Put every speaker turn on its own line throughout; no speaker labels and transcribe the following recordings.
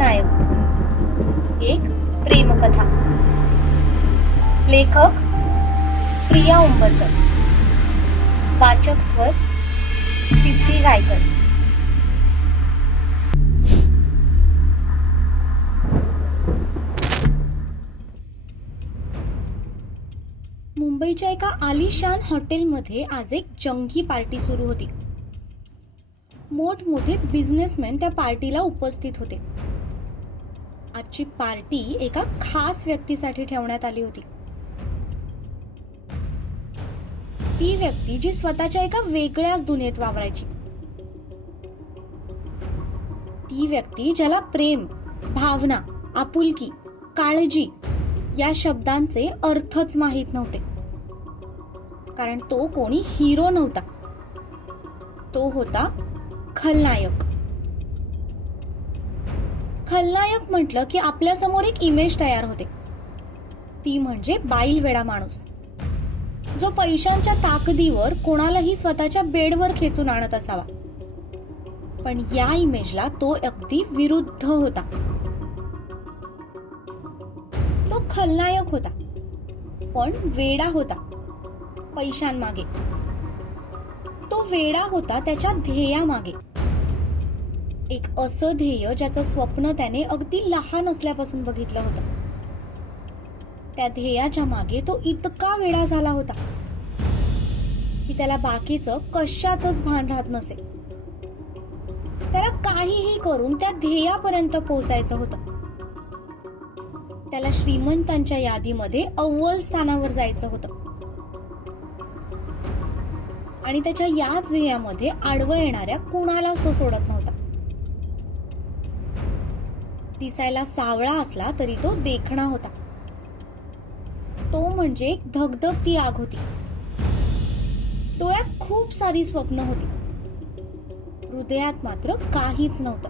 नायक. एक प्रेमकथा. लेखक प्रिया उंबरकर. वाचक स्वर सिद्धी गायकर. मुंबईच्या एका आलिशान हॉटेलमध्ये आज एक जंगी पार्टी सुरू होती. मोठमोठे बिझनेसमॅन त्या पार्टीला उपस्थित होते. आजची पार्टी एका खास व्यक्तीसाठी ठेवण्यात आली होती. ती व्यक्ती जी स्वतःच्या एका वेगळ्याच दुनियेत वावरायची. ती व्यक्ती ज्याला प्रेम भावना आपुलकी काळजी या शब्दांचे अर्थच माहीत नव्हते. कारण तो कोणी हिरो नव्हता. तो होता खलनायक. खलनायक म्हटलं की आपल्यासमोर एक इमेज तयार होते. ती म्हणजे बाईलवेडा माणूस. जो पैशांच्या ताकदीवर कोणालाही स्वतःच्या बेडवर खेचून आणत असावा. पण या इमेजला तो अगदी विरुद्ध होता. तो खलनायक होता. पण वेडा होता. पैशांमागे. तो वेडा होता त्याच्या ध्येयामागे. एक असं ध्येय ज्याचं स्वप्न त्याने अगदी लहान असल्यापासून बघितलं होतं. त्या ध्येयाच्या मागे तो इतका वेळा झाला होता की त्याला बाकीचं कशाच भान राहत नसे. त्याला काहीही करून त्या ध्येयापर्यंत पोहोचायचं होतं. त्याला श्रीमंतांच्या यादीमध्ये अव्वल स्थानावर जायचं होतं. आणि त्याच्या याच ध्येयामध्ये आडवं येणाऱ्या कुणालाच तो सोडत नव्हता. दिसायला सावळा असला तरी तो देखणा होता. तो म्हणजे एक धगधगती आग होती. डोळ्यात खूप सारी स्वप्न होती. हृदयात मात्र काहीच नव्हतं.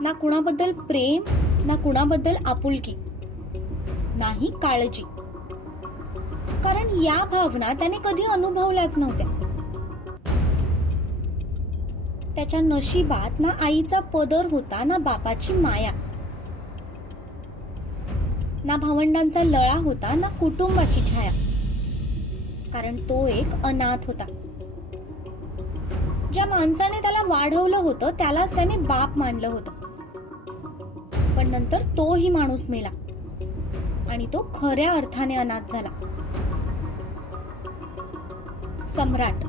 ना कुणाबद्दल प्रेम ना कुणाबद्दल आपुलकी नाही काळजी. कारण या भावना त्याने कधी अनुभवल्याच नव्हत्या. त्याच्या नशिबात ना आईचा पदर होता ना बापाची माया. ना भावंडांचा लळा होता ना कुटुंबाची छाया. कारण तो एक अनाथ होता. ज्या माणसाने त्याला वाढवलं होतं त्यालाच त्याने बाप मानलं होतं. पण नंतर तोही माणूस मेला. आणि तो खऱ्या अर्थाने अनाथ झाला. सम्राट.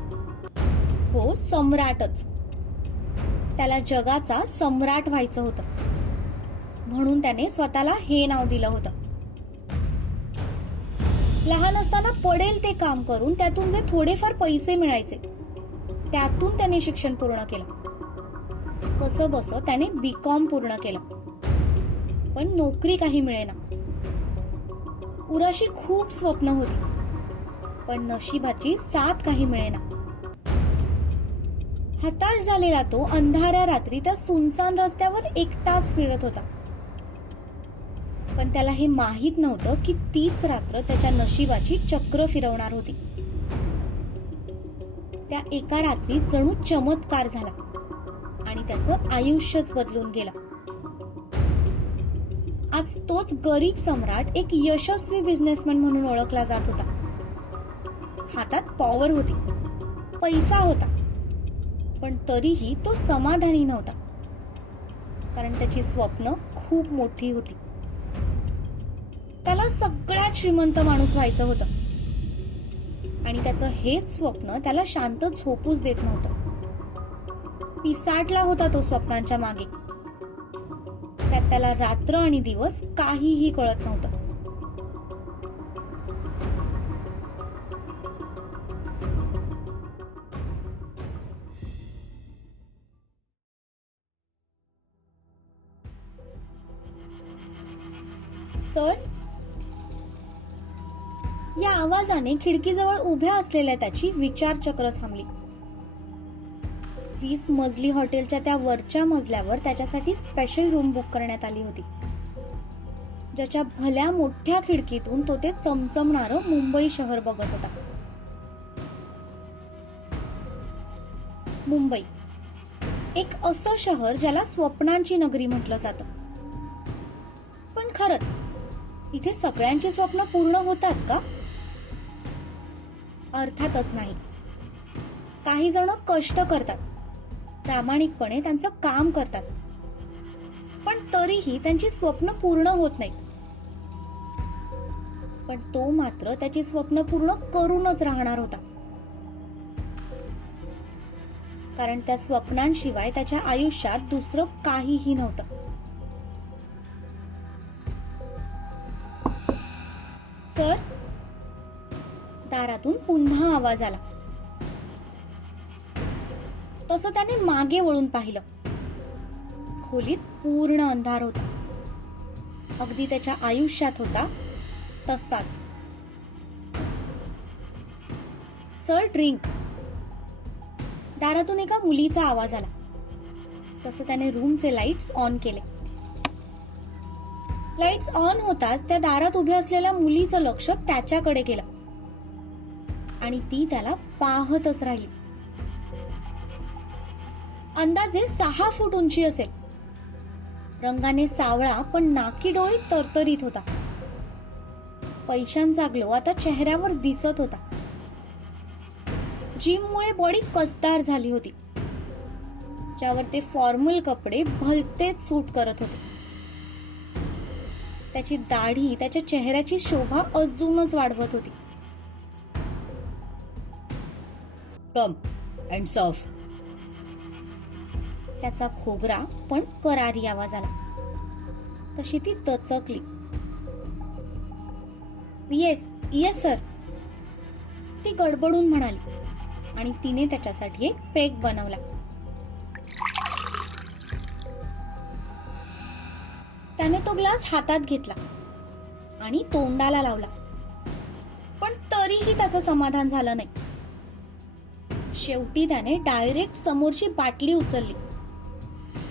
हो सम्राटच. त्याला जगाचा सम्राट व्हायचं होतं. म्हणून त्याने स्वतःला हे नाव दिलं होतं. लहान असताना पडेल ते काम करून त्यातून जे थोडेफार पैसे मिळायचे त्यातून त्याने शिक्षण पूर्ण केलं. कसं बस त्याने बी कॉम पूर्ण केलं. पण नोकरी काही मिळेना. उराशी खूप स्वप्न होती. पण नशिबाची साथ काही मिळेना. हताश झालेला तो अंधाऱ्या रात्री त्या सुनसान रस्त्यावर एकटाच फिरत होता. पण त्याला हे माहीत नव्हतं की तीच रात्र त्याच्या नशिबाची चक्र फिरवणार होती. त्या एका रात्रीत जणू चमत्कार झाला आणि त्याचं आयुष्यच बदलून गेलं. आज तोच गरीब सम्राट एक यशस्वी बिझनेसमॅन म्हणून ओळखला जात होता. हातात पॉवर होती. पैसा होता. पण तरीही तो समाधानी नव्हता. कारण त्याची स्वप्न खूप मोठी होती. त्याला सगळ्यात श्रीमंत माणूस व्हायचं होतं. आणि त्याचं हेच स्वप्न त्याला शांत झोपूच देत नव्हतं. पिसाटला होता तो स्वप्नांच्या मागे. त्यात त्याला रात्र आणि दिवस काहीही कळत नव्हतं. सर? या आवाजाने खिडकीजवळ उभ्या असलेल्या त्याची विचारचक्र थांबली. वीस मजली हॉटेलच्या त्या वरच्या मजल्यावर त्याच्यासाठी स्पेशल रूम बुक करण्यात आली होती. ज्याच्या भल्या मोठ्या खिडकीतून तो ते चमचमणारं मुंबई शहर बघत होता. मुंबई. एक असं शहर ज्याला स्वप्नांची नगरी म्हटलं जातं. पण खरंच इथे सगळ्यांची स्वप्न पूर्ण होतात का? अर्थातच नाही. काही जण कष्ट करतात. प्रामाणिकपणे त्यांचं काम करतात. पण तरीही त्यांची स्वप्न पूर्ण होत नाहीत. पण तो मात्र त्याची स्वप्न पूर्ण करूनच राहणार होता. कारण त्या स्वप्नांशिवाय त्याच्या आयुष्यात दुसरं काहीही नव्हतं. सर. दारातून पुन्हा आवाज आला. तसं त्याने मागे वळून पाहिलं. खोलीत पूर्ण अंधार होता. अगदी त्याच्या आयुष्यात होता तसाच. Sir drink. दारातून एका मुलीचा आवाज आला. तसं त्याने रूमचे लाईट्स ऑन केले. लाईट्स ऑन होताच त्या दारात उभ्या असलेल्या मुलीचं लक्ष त्याच्याकडे गेलं. आणि ती त्याला पाहतच राहिली. अंदाजे सहा फूट उंची असेल. रंगाने सावळा पण नाकी डोळे तरतरीत होता. पैशांचा ग्लो आता चेहऱ्यावर दिसत होता. जिममुळे बॉडी कसदार झाली होती. ज्यावर ते फॉर्मल कपडे भलतेच सूट करत होते. त्याची दाढी त्याच्या चेहऱ्याची शोभा अजूनच वाढवत होती.
कम अँड सॉफ
त्याचा खोगरा पण करारी आवाज आला. तशी ती दचकली येस येस सर ती गडबडून म्हणाली आणि तिने त्याच्यासाठी एक पेक बनवला. तो ग्लास हातात घेतला आणि तोंडाला लावला. पण तरीही त्याचं समाधान झालं नाही. शेवटी त्याने डायरेक्ट समोरची बाटली उचलली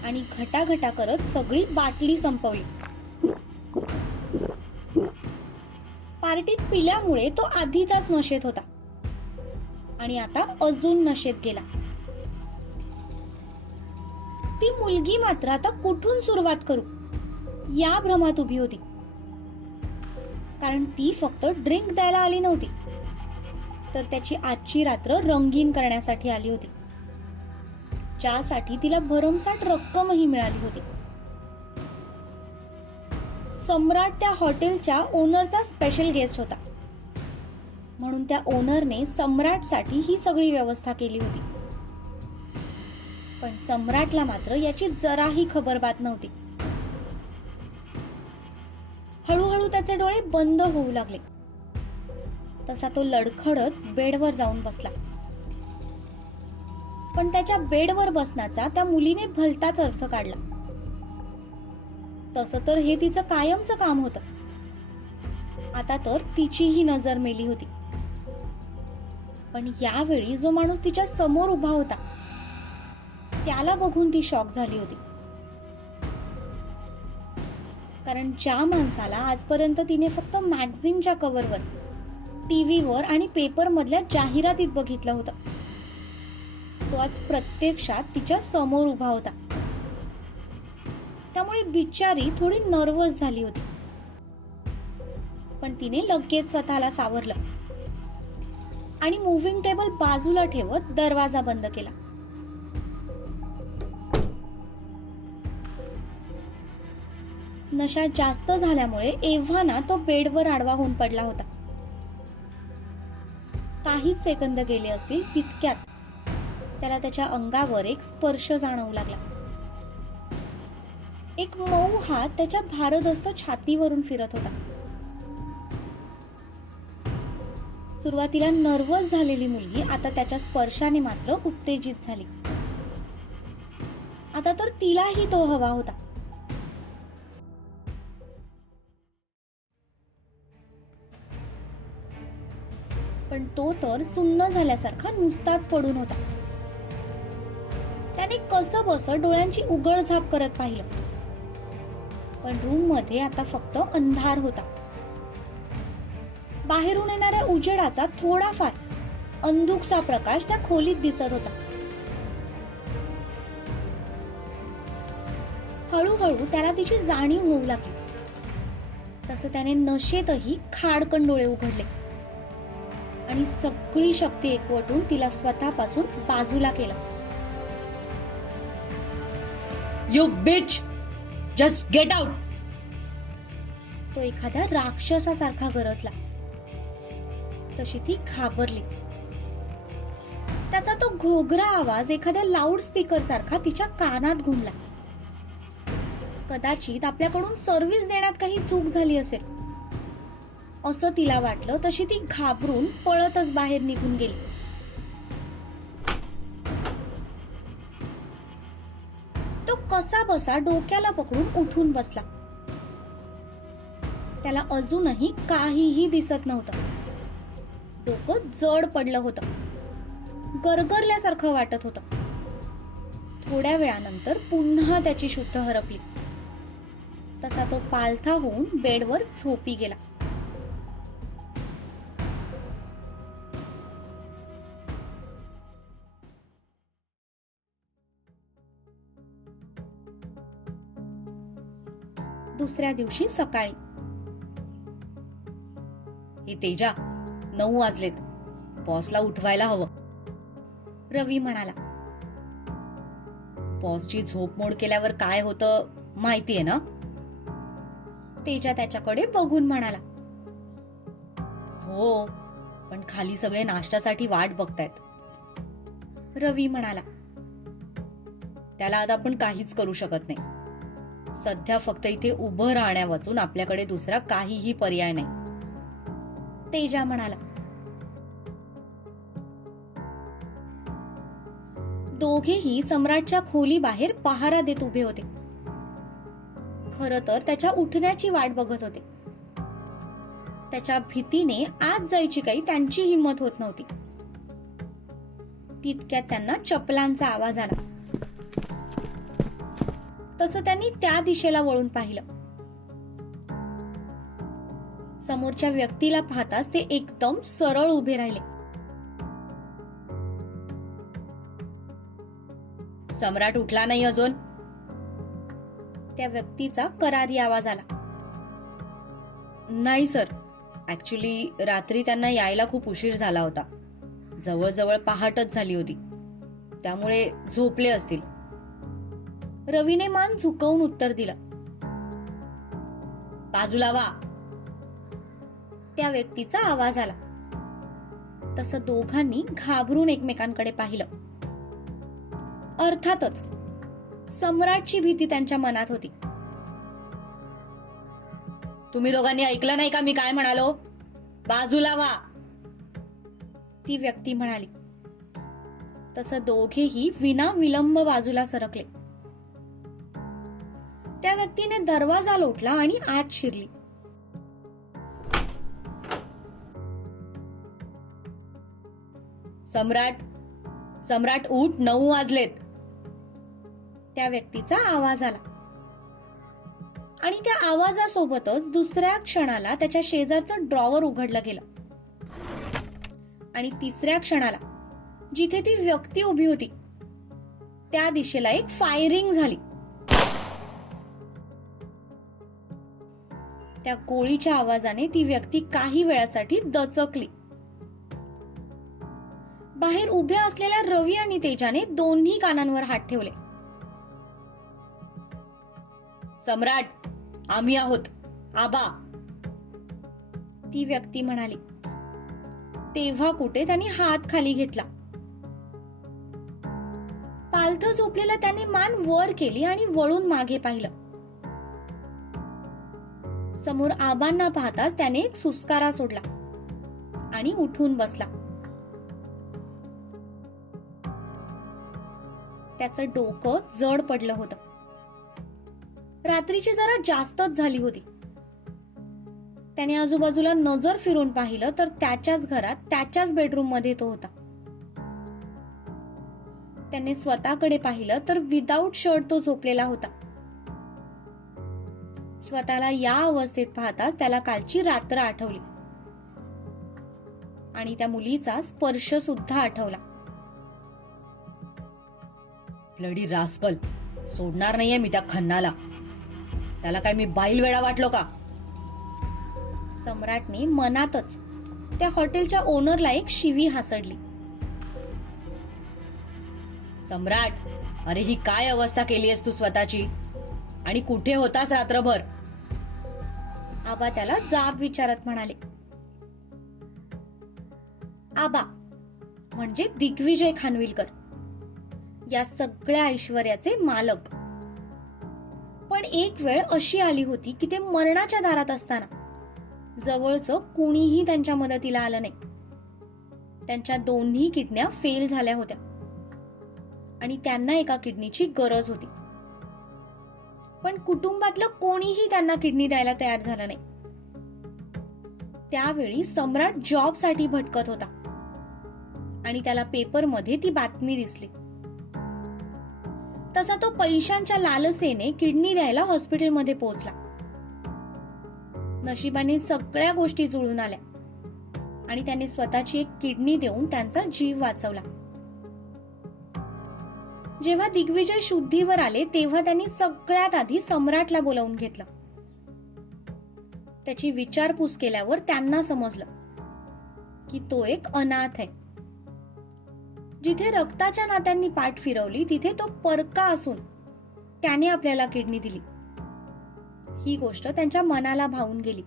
आणि घटाघटा करत सगळी बाटली संपवली. पार्टीत पिल्यामुळे तो आधीचाच नशेत होता आणि आता अजून नशेत गेला. ती मुलगी मात्र आता कुठून सुरुवात करू? या भ्रमात उभी होती. कारण ती फक्त ड्रिंक द्यायला आली नव्हती. तर त्याची आजची रात्र रंगीन करण्यासाठी आली होती. ज्यासाठी तिला भरमसाठ रक्कमही मिळाली होती. सम्राट त्या हॉटेलच्या ओनरचा स्पेशल गेस्ट होता. म्हणून त्या ओनरने सम्राटसाठी ही सगळी व्यवस्था केली होती. पण सम्राटला मात्र याची जराही खबरबात नव्हती. हळूहळू त्याचे डोळे बंद होऊ लागले. तसा तो लडखडत बेडवर जाऊन बसला. पण त्याच्या बेडवर बसण्याचा त्या मुलीने भलताच अर्थ काढला. तसं तर हे तिचं कायमचं काम होतं. आता तर तिचीही नजर मेली होती. पण यावेळी जो माणूस तिच्या समोर उभा होता त्याला बघून ती शॉक झाली होती. कारण ज्या माणसाला आजपर्यंत तिने फक्त मॅगझिनच्या कव्हरवर टीव्हीवर आणि पेपरमधल्या जाहिरातीत बघितलं होतं. तो आज प्रत्यक्षात तिच्या समोर उभा होता. त्यामुळे बिचारी थोडी नर्वस झाली होती. पण तिने लगेच स्वतःला सावरलं आणि मुव्हिंग टेबल बाजूला ठेवत दरवाजा बंद केला. नशा जास्त झाल्यामुळे एव्हाना तो बेडवर आडवा होऊन पडला होता. काहीच सेकंद गेले असतील तितक्यात त्याला त्याच्या अंगावर एक स्पर्श जाणवू लागला. एक मऊ हात त्याच्या भारदस्त छातीवरून फिरत होता. सुरुवातीला नर्वस झालेली मुलगी आता त्याच्या स्पर्शाने मात्र उत्तेजित झाली. आता तर तिलाही तो हवा होता. पण तो तर सुन्न झाल्यासारखा नुसताच पडून होता. त्याने कसं बस डोळ्यांची उघड झाप करत पाहिलं. पण रूममध्ये आता फक्त अंधार होता. बाहेरून येणाऱ्या उजेडाचा थोडाफार अंधुकसा प्रकाश त्या खोलीत दिसत होता. हळूहळू त्याला तिची जाणीव होऊ लागली. तसं त्याने नशेतही खाडकन डोळे उघडले. आणि सगळी शक्ती एकवटून तिला स्वतःपासून बाजूला केलं.
You bitch just get out
तो एखाद्या राक्षसासारखा गरजला. तशी ती घाबरली. त्याचा तो घोगरा आवाज एखाद्या लाऊड स्पीकर सारखा तिच्या कानात घुमला कदाचित आपल्याकडून सर्व्हिस देण्यात काही चूक झाली असेल. असं तिला वाटलं तशी ती घाबरून पळतच बाहेर निघून गेली. तो कसा बसा डोक्याला पकडून उठून बसला. त्याला अजूनही काहीही दिसत नव्हतं. डोकं जड पडलं होतं. गरगरल्यासारखं वाटत होतं. थोड्या वेळानंतर पुन्हा त्याची शुद्ध हरपली. तसा तो पालथा होऊन बेडवर झोपी गेला. दुसऱ्या दिवशी सकाळी.
हे तेजा नऊ वाजलेत. बॉसला उठवायला हवं.
रवी म्हणाला
बॉसची झोप मोड केल्यावर काय होतं माहितीये ना?
तेजा त्याच्याकडे बघून म्हणाला
हो पण खाली सगळे नाश्त्यासाठी वाट बघतायत.
रवी म्हणाला
त्याला आता आपण काहीच करू शकत नाही. सध्या फक्त इथे उभं राहण्या वाचून आपल्याकडे दुसरा काहीही पर्याय नाही.
तेजा म्हणाला. दोघेही सम्राटच्या खोली बाहेर पहारा देत उभे होते. खर तर त्याच्या उठण्याची वाट बघत होते. त्याच्या भीतीने आत जायची काही त्यांची हिंमत होत नव्हती. तितक्यात त्यांना चपलांचा आवाज आला. तसं त्यांनी त्या दिशेला वळून पाहिलं. समोरच्या व्यक्तीला पाहताच ते एकदम सरळ उभे राहिले.
सम्राट उठला नाही अजून.
त्या व्यक्तीचा करारी आवाज आला.
नाही सर. ऍक्च्युली रात्री त्यांना यायला खूप उशीर झाला होता. जवळजवळ पहाटच झाली होती. त्यामुळे झोपले असतील.
रवीने मान झुकवून उत्तर दिलं.
बाजूला वा
त्या व्यक्तीचा आवाज आला. तसं दोघांनी घाबरून एकमेकांकडे पाहिलं. अर्थातच सम्राटची भीती त्यांच्या मनात होती.
तुम्ही दोघांनी ऐकलं नाही का मी काय म्हणालो? बाजूला वा
ती व्यक्ती म्हणाली. तसं दोघेही विना विलंब बाजूला सरकले. त्या व्यक्तीने दरवाजा लोटला आणि आत शिरली.
सम्राट सम्राट उठ नऊ वाजलेत.
त्या व्यक्तीचा आवाज आला. आणि त्या आवाजासोबतच दुसऱ्या क्षणाला त्याच्या शेजारचं ड्रॉवर उघडलं गेलं. आणि तिसऱ्या क्षणाला जिथे ती व्यक्ती उभी होती त्या दिशेला एक फायरिंग झाली. त्या गोळीच्या आवाजाने ती व्यक्ती काही वेळासाठी दचकली. बाहेर उभ्या असलेल्या रवी आणि तेजाने दोन्ही कानांवर हात ठेवले.
सम्राट आम्ही आहोत. आबा.
ती व्यक्ती म्हणाली. तेव्हा कुठे त्यांनी हात खाली घेतला. पालथ झोपलेला त्याने मान वर केली आणि वळून मागे पाहिलं. समोर आबांना पाहताच त्याने एक सुस्कारा सोडला आणि उठून बसला. त्याचं डोकं जड पडलं होतं. रात्रीची जरा जास्तच झाली होती. त्याने आजूबाजूला नजर फिरून पाहिलं तर त्याच्याच घरात त्याच्याच बेडरूममध्ये तो होता. त्याने स्वतःकडे पाहिलं तर विदाऊट शर्ट तो झोपलेला होता. स्वतःला या अवस्थेत पाहताच त्याला कालची रात्र आठवली. आणि त्या मुलीचा स्पर्श सुद्धा आठवला.
Bloody rascal. सोडणार नाहीये मी त्या खन्नाला. त्याला काय मी बाईल वेळा वाटलो का?
सम्राटने मनातच त्या हॉटेलच्या ओनरला एक शिवी हासडली.
सम्राट अरे ही काय अवस्था केली आहेस तू स्वतःची? आणि कुठे होतास रात्रभर?
आबा त्याला जाब विचारत म्हणाले. आबा म्हणजे दिग्विजय खानविलकर. या सगळ्या ऐश्वर्याचे मालक. पण एक वेळ अशी आली होती की ते मरणाच्या दारात असताना. जवळचं कुणीही त्यांच्या मदतीला आलं नाही. त्यांच्या दोन्ही किडन्या फेल झाल्या होत्या. आणि त्यांना एका किडनीची गरज होती. पण कुटुंबातलं कोणीही त्यांना किडनी द्यायला तयार झालं नाही. त्यावेळी सम्राट जॉबसाठी भटकत होता. आणि त्याला पेपरमध्ये ती बातमी दिसली. तसा तो पैशांच्या लालसेने किडनी द्यायला हॉस्पिटलमध्ये पोहोचला. नशिबाने सगळ्या गोष्टी जुळून आल्या. आणि त्याने स्वतःची एक किडनी देऊन त्यांचा जीव वाचवला. जेव्हा दिग्विजय शुद्धीवर आले तेव्हा त्यांनी सगळ्यात आधी सम्राटला बोलावून घेतलं. त्याची विचारपूस केल्यावर त्यांना समजलं की तो एक अनाथ आहे. जिथे रक्ताच्या नात्यांनी पाठ फिरवली तिथे तो परका असून त्याने आपल्याला किडनी दिली. ही गोष्ट त्यांच्या मनाला भावून गेली.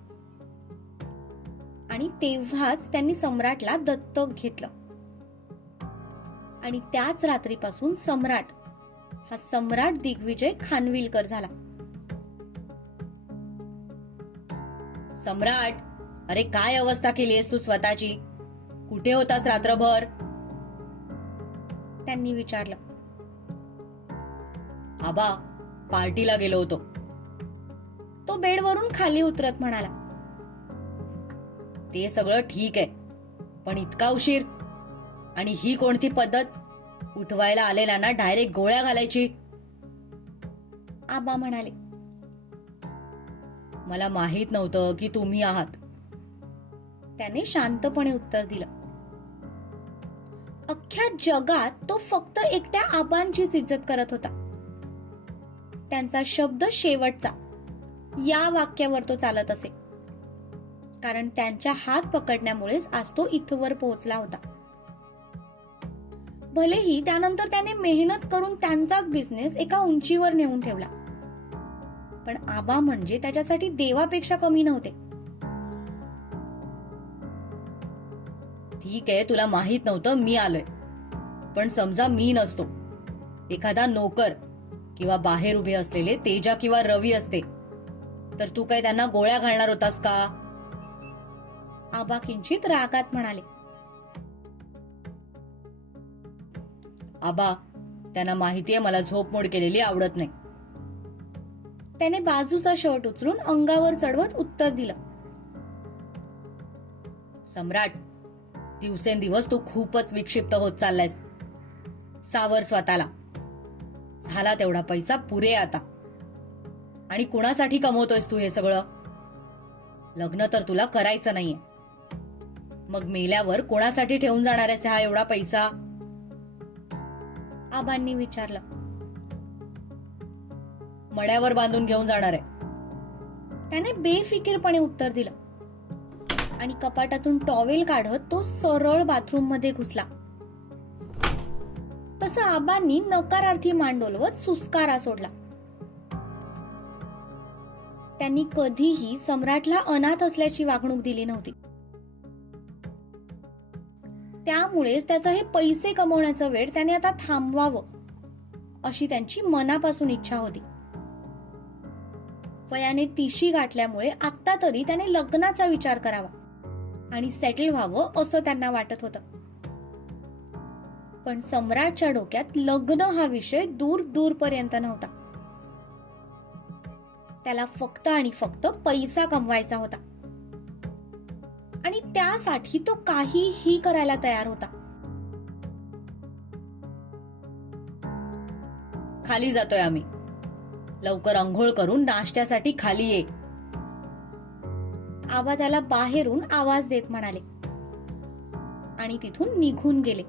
आणि तेव्हाच त्यांनी सम्राटला दत्तक घेतलं. आणि त्याच रात्रीपासून सम्राट हा सम्राट दिग्विजय खानविलकर झाला.
सम्राट अरे काय अवस्था केली आहेस तू स्वतःची? कुठे होतास रात्रभर?
त्यांनी विचारलं.
आबा पार्टीला गेलो होतो.
तो बेडवरून खाली उतरत म्हणाला.
ते सगळं ठीक आहे पण इतका उशीर? आणि ही कोणती पद्धत? उठवायला आलेल्यांना डायरेक्ट गोळ्या घालायची.
आबा म्हणाले
मला माहीत नव्हतं की तुम्ही आहात.
त्याने शांतपणे उत्तर दिलं अख्ख्या जगात तो फक्त एकट्या आबांचीच इज्जत करत होता. त्यांचा शब्द शेवटचा. या वाक्यावर तो चालत असे. कारण त्यांच्या हात पकडण्यामुळेच आज तो इथवर पोहोचला होता. भलेही त्यानंतर त्याने मेहनत करून त्यांचाच बिझनेस एका उंचीवर नेऊन ठेवला. पण आबा म्हणजे त्याच्यासाठी देवापेक्षा कमी नव्हते.
ठीक आहे तुला माहीत नव्हतं मी आलोय. पण समजा मी नसतो. एखादा नोकर किंवा बाहेर उभे असलेले तेजा किंवा रवी असते तर तू काय त्यांना गोळ्या घालणार होतास का?
आबा किंचित रागात म्हणाले.
आबा त्यांना माहितीये मला झोपमोड केलेली आवडत नाही.
त्याने बाजूचा शर्ट उचलून अंगावर चढवत उत्तर दिलं.
सम्राट दिवसेंदिवस तू खूपच विक्षिप्त होत चाललायस. सावर स्वतःला. झाला तेवढा पैसा पुरे आता. आणि कुणासाठी कमवतोयस तू हे सगळं? लग्न तर तुला करायचं नाहीये. मग मेल्यावर कोणासाठी ठेवून जाणार आहेस हा एवढा पैसा?
आबांनी विचारलं.
मड्यावर बांधून घेऊन जाणार आहे.
त्याने बेफिकीरपणे उत्तर दिलं. आणि कपाटातून टॉवेल काढत तो सरळ बाथरूममध्ये घुसला. तसं आबांनी नकारार्थी मान डोलवत सुस्कारा सोडला. त्यांनी कधीही सम्राटला अनाथ असल्याची वागणूक दिली नव्हती. त्यामुळेच त्याचा हे पैसे कमवण्याचा वेळ त्याने आता थांबवावं अशी त्यांची मनापासून इच्छा होती. वयाने तिशी गाठल्यामुळे आत्ता तरी त्याने लग्नाचा विचार करावा आणि सेटल व्हावं असं त्यांना वाटत होतं. पण सम्राटच्या डोक्यात लग्न हा विषय दूर दूरपर्यंत नव्हता. त्याला फक्त आणि फक्त पैसा कमवायचा होता. आणि त्यासाठी तो काहीही करायला तयार होता.
खाली जातोय आम्ही. लवकर अंघोळ करून नाश्त्यासाठी खाली ये.
आबा त्याला बाहेरून आवाज देत म्हणाले. आणि तिथून निघून गेले.